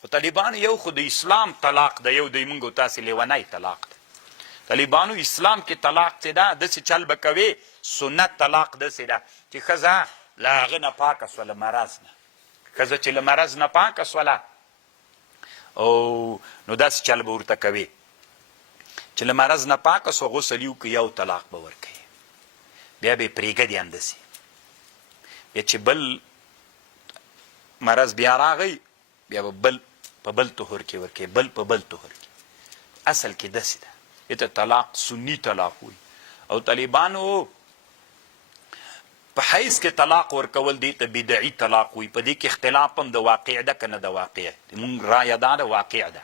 خو طالبانو یو خو د اسلام طلاق ده، یو دی موږ او تاسې لیونی طلاق ده. طالبانو اسلام کې طلاق چې ده داسې چل به کوې، سنت طلاق داسې ده چې ښځه له هغه نه پاکه سوله، مرض نه. ښځه چې له مرض نه پاکه سوله او نو داسې چل به ورته کوې چې له مرض نه پاکه سوه، غسل یې وکړي، یو طلاق به ورکوي، بیا به یې پرېږدي همداسې. بیا چې بل مرض بیا راغی، بیا به بل په بل طهر کې ورکوي، بل په بل طهر کې. اصل کې داسې ده، دې ته طلاق سني طلاق وایي. او طالبانو په حیث کې طلاق ورکول دې ته بدعي طلاق وایي. په دې کې اختلاف هم د واقع ده که نه د واقع، مونږ رایه دا ده واقع ده.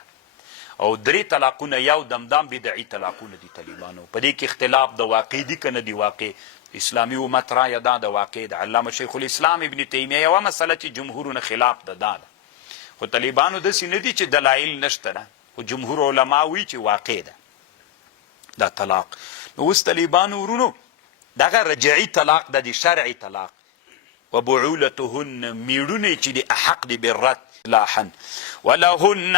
او درې طلاقونه یو دمدام بدعي طلاقونه دي طالبانو. په دې کې اختلاف د واقع دي که نه دي واقع. اسلامي امت رایه دا د واقع ده. علامه شیخ الاسلام ابن تیمیه یوه مسله چې جمهورونه خلاف ده دا ده. خو طالبانو داسې نه دي چې دلایل نشته ده، خو جمهور علما وایي چې واقع ده دا طلاق. نو اوس طالبانو ورونو دغه رجعي طلاق ده، د شرعي طلاق. وبعولتهن میړونې چې د احق دي بالرد لاحا ولهن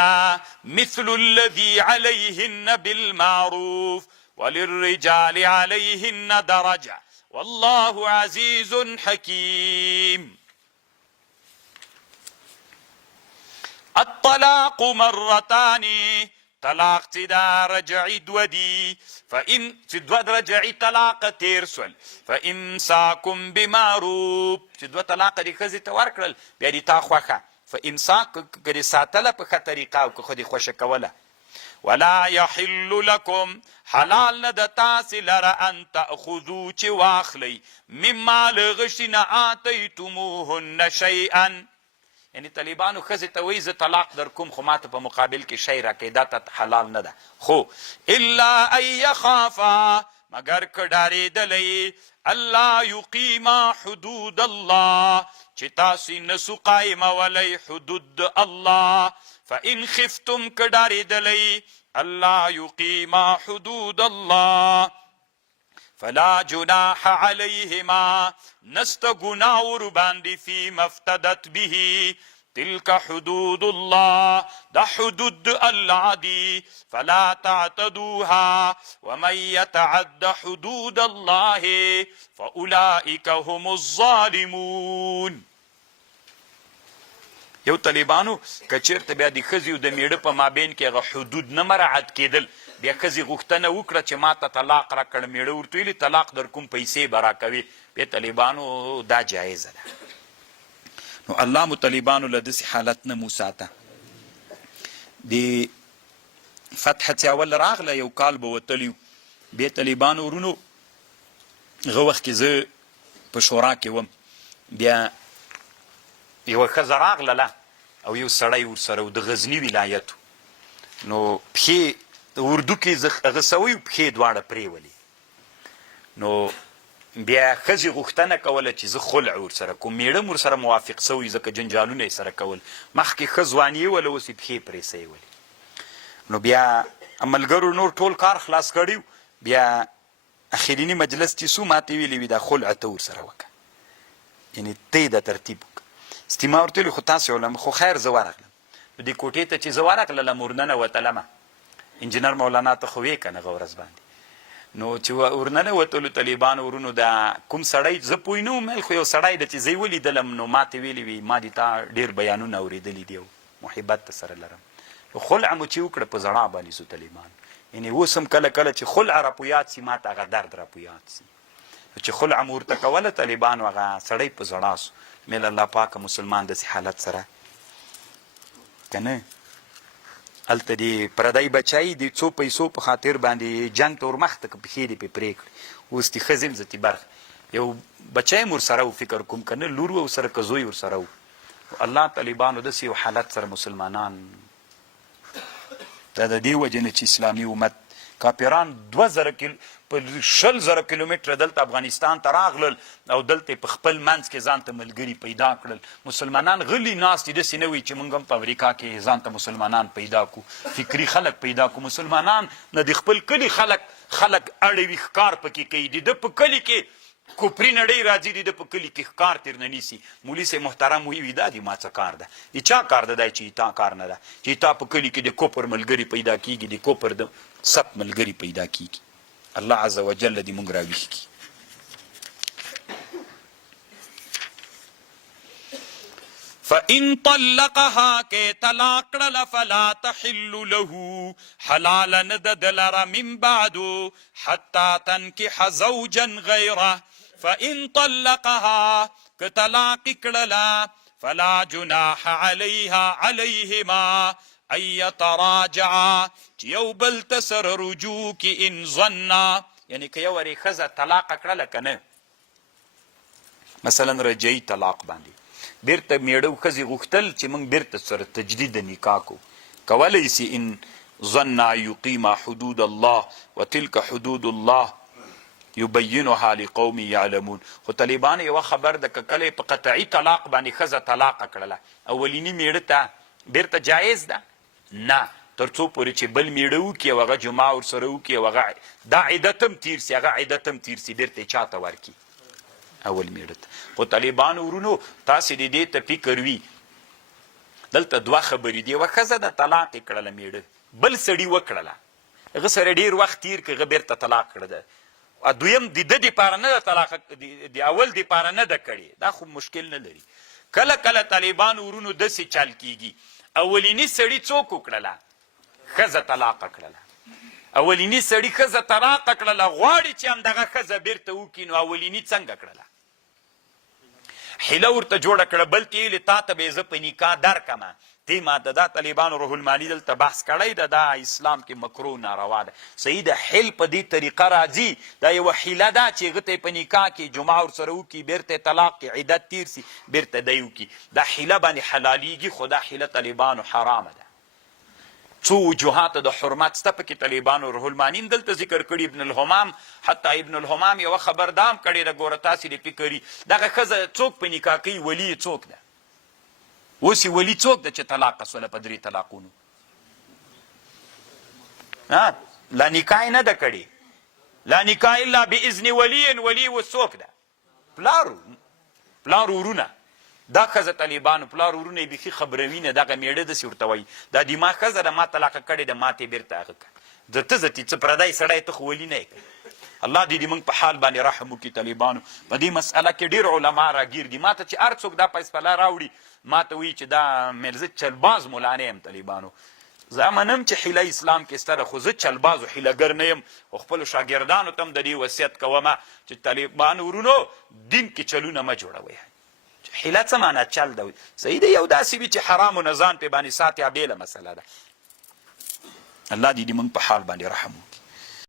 مثل الذي عليهن بالمعروف وللرجال عليهن درجة والله عزيز حكيم. الطلاق مرتان، طلاق چې دا رجعي دوه دي. فإن چې دوه رجعي طلاق تیر سول، فإمساکم بمعروف چې دوه طلاق دې ښځې ته ورکړل، بیا دې تا خوښه، فإمساک که دې ساتله په ښه طریقه او که خو دې خوښه کوله. ولا يحل لكم، حلال نه د تاسې لره ان تأخذو چې واخلئ مما له غشي نه آتیتموهن شیئا. یعنی طالبانو ښځې ته وایي زه طلاق در کوم خو ماته په مقابل کې شی راکړئ، دا ته حلال نه ده. خو الا ان یخافا، مگر که ډارېدلی الله یقیما حدود الله، چې تاسې نسو قایمولی حدود الله. فإن خفتم که ډارېدلی الله یقیما حدود الله فلا جناح علیهما، نسته ګناه ورباندې فیما افتدت به، تلک حدود الله، دا حدود الله دی، فلا تعتدوها ومن يتعد حدود الله فاولئک هم الظالمون. یو طالبانو که چېرته بیا د ښځې او د میړه په مابین کې هغه حدود نه مراعت کېدل، بیا ښځې غوښتنه وکړه چې ما ته طلاق راکړه، میړه ورته ویلي طلاق در کوم پیسې به راکوي، بیا طالبانو دا جایزه ده. نو الله مو طالبانو له داسې حالت نه مو ساته. د فتح چې اول راغله یو کال به وتلی، بیا طالبانو ورونو هغه وخت کې زه په شورا کې وم، بیا یوه ښځه راغلله او یو سړی ورسره و د غزني ولایت، نو پښې د اردو کې هغه سوی و پښې دواړه پرېولي. نو بیا ښځې غوښتنه کوله چې زه خلع ورسره کوم، میړه م ورسره موافق سوی ځکه جنجالونه یې سره کول، مخکې ښه ځواني یې وله اوس یې پښې پرې سوی ولي. نو بیا ملګرو نور ټول کار خلاص کړي، بیا اخریني مجلس چې سو ماته ویلي وي دا خلع ته ورسره وکړه، یعنې ته یې دا ترتیب وکړه. ما ورته ویلي خو تاسې علما، خو خیر زه ورغلم. نو دې کوټې ته چې زه ورغلم ورننوتلمه، انجینر مولانا ته خو ویې که نه هغه ورځ باندې، نو چې ورننوتلو طالبانو ورونو دا کوم سړی زه پوه نه وم، خو یو سړی ده چې زه یې ولیدلم، نو ماته ویلي وي ما دې تا ډېر بیانونه اورېدلي دي او محبت ته سره لرم. نو خلع مو چې وکړه په زړه باندې سو طالبانو، یعنې اوس هم کله کله چې خلع را په یاد سي ماته هغه درد را په یاد سي. نو چې خلع مو ورته کوله طالبانو هغه سړی په زړه سو. میل الله پاکه مسلمان داسې حالت سره که نه هلته د پردی بچی د څو پیسو په خاطر باندې جنګ ته ورمخته که پښې دې پرې پرې کړي. اوس د ښځې م زتې برخه یو بچی م ورسره و، فکر کوم که نه لور و ورسره که زوی ورسره و. الله طالبانو داسې یو حالت سره مسلمانان، دا د دې وجې نه چې اسلامي امت کاپیران 20,000 کیلومتره دلته افغانستان ته راغلل او دلته په خپل منځ کې ځان ته ملګري پیدا کړل. مسلمانان غلي ناست دي، داسې نه وي چې موږ هم په امریکا کې ځان ته مسلمانان پیدا کړو، فکري خلک پیدا کړو. مسلمانان نه د خپل کلي خلک اړوي ښکار پکې کوي. د ده په کلي کې کوپری نړۍ راځي د په کلي کې ښکار تیر نه نیسي. مولي صاحب محترم وی دا دی ما څه کار ده؟ چا کار ده دی چې تا کار نه ده چې تا په کلي کې د کوپر ملګري پیدا کیږي، د کوپر د سپ ملګري پیدا کیږي. الله عز وجل دې موږ راویښ کړي. فَإِن طَلَّقَهَا كَيْ طلاق کړله فَلَا تَحِلُّ لَهُ حلاله نه ده د لره من بعد حَتَّى تَنكِحَ زَوْجًا غَيْرَهُ. فَإِن طَلَّقَهَا که طلاق کړله فَلَا جُنَاحَ عَلَيْهِمَا أَن يَتَرَاجَعَا چې یو بل ته سره رجوع کي ان ظنا، یعنی که یو ورې ښځه طلاق کړله که نه، مثلا رجعي طلاق باندې بیرته میړه و ښځې غوښتل چې موږ بیرته سره تجدید د نکاح کو، کولی سي ان ظنا یقیما حدود الله وتلک حدود الله یبینها لقوم یعلمون. خو طالبان یوه خبر ده که کله په قطعي طلاق باندې ښځه طلاقه کړله اولیني میړه ته بیرته جایز ده؟ نه، تر څو پورې چې بل میړه وکړي او هغه جماع ورسره وکړي او هغه دا عدت هم تیر سي، هغه عدت هم تیر سي، بیرته یې چاته ورکړي؟ اول میړه ته. خو طالبانو ورونو تاسې د دې ته فکر وي، دلته دوه خبرې دي. یوه ښځه د طلاق یې کړله میړه، بل سړي وکړله، هغه سره ډېر وخت تیر کړ، هغه بیرته طلاق کړه ده. دویم د ده دپاره نه ده طلاق، د اول دپاره نه ده کړې، دا خو مشکل نه لري. کله کله طالبانو ورونو داسې چل کیږي، اولیني سړي څوک وکړله؟ ښځه طلاقه کړله. اولیني سړي ښځه طلاقه کړله، غواړي چې همدغه ښځه بیرته وکړي، نو اولیني څنګه کړله؟ حیله ورته جوړه کړه، بل ته یې تا ته به زه په نکاح درکمه. دې ماته دا طالبانو روح المالي دلته بحث کړی ده، دا اسلام کې مکروه ناروا ده. صحیح ده، حل په دې طریقه راځي، دا یوه حیله ده چې هغه ته یې په نکاح کې جمعه ورسره وکړي، بیرته طلاق کې عدت تیر سي، بیرته دی وکړي، دا حیله باندې حلالېږي. خو دا حیله طالبانو حرامه ده. څو وجوهات د حرمت سته پکې طالبانو روح المانی دلته ذکر کړي. ابن الحمام، حتی ابن الحمام یوه خبر دام کړې ده، ګوره تاسې دې فکري دغه ښځه څوک په نکاح کوي؟ ولي څوک ده؟ اوس یې ولي څوک ده چې طلاقه سوله په 3 طلاقونو؟ لا نکاح یې نه ده کړې، لا نکاح الا باذن ولي. ولي اوس څوک ده؟ پلار ورونه. دا ښځه طالبانو پلار ورونه یې بیخي خبروي نه، دغه میړه داسې ورته وایي دا دما ښځه ده ما طلاقه کړې ده، ما ته یې بیرته هغه کړه. ته زه څه پردی سړی ته خو ولي نه یې کړې. الله دې موږ په حال باندې رحم وکړي. طالبانو په دې مسئله کې ډېر علما راګیر دي. ما ته چې هر څوک دا فیصله راوړي ما ته وایي چې دا مرزه چلباز مولا نه یم. طالبانو زه منم چې حیله اسلام کې سته ده، خو زه چلباز و حیلهګر نه یم. خو خپلو شاګردانو ته هم د دې وصیت کومه چې طالبانو ورونو دین کې چلونه مه جوړوئ. حیله څه معنا؟ چل ده. صحیح ده، یو داسې وي چې حرام و نزان پې باندې ساتي، بیله مسله ده. الله دې موږ په حال باندې رحم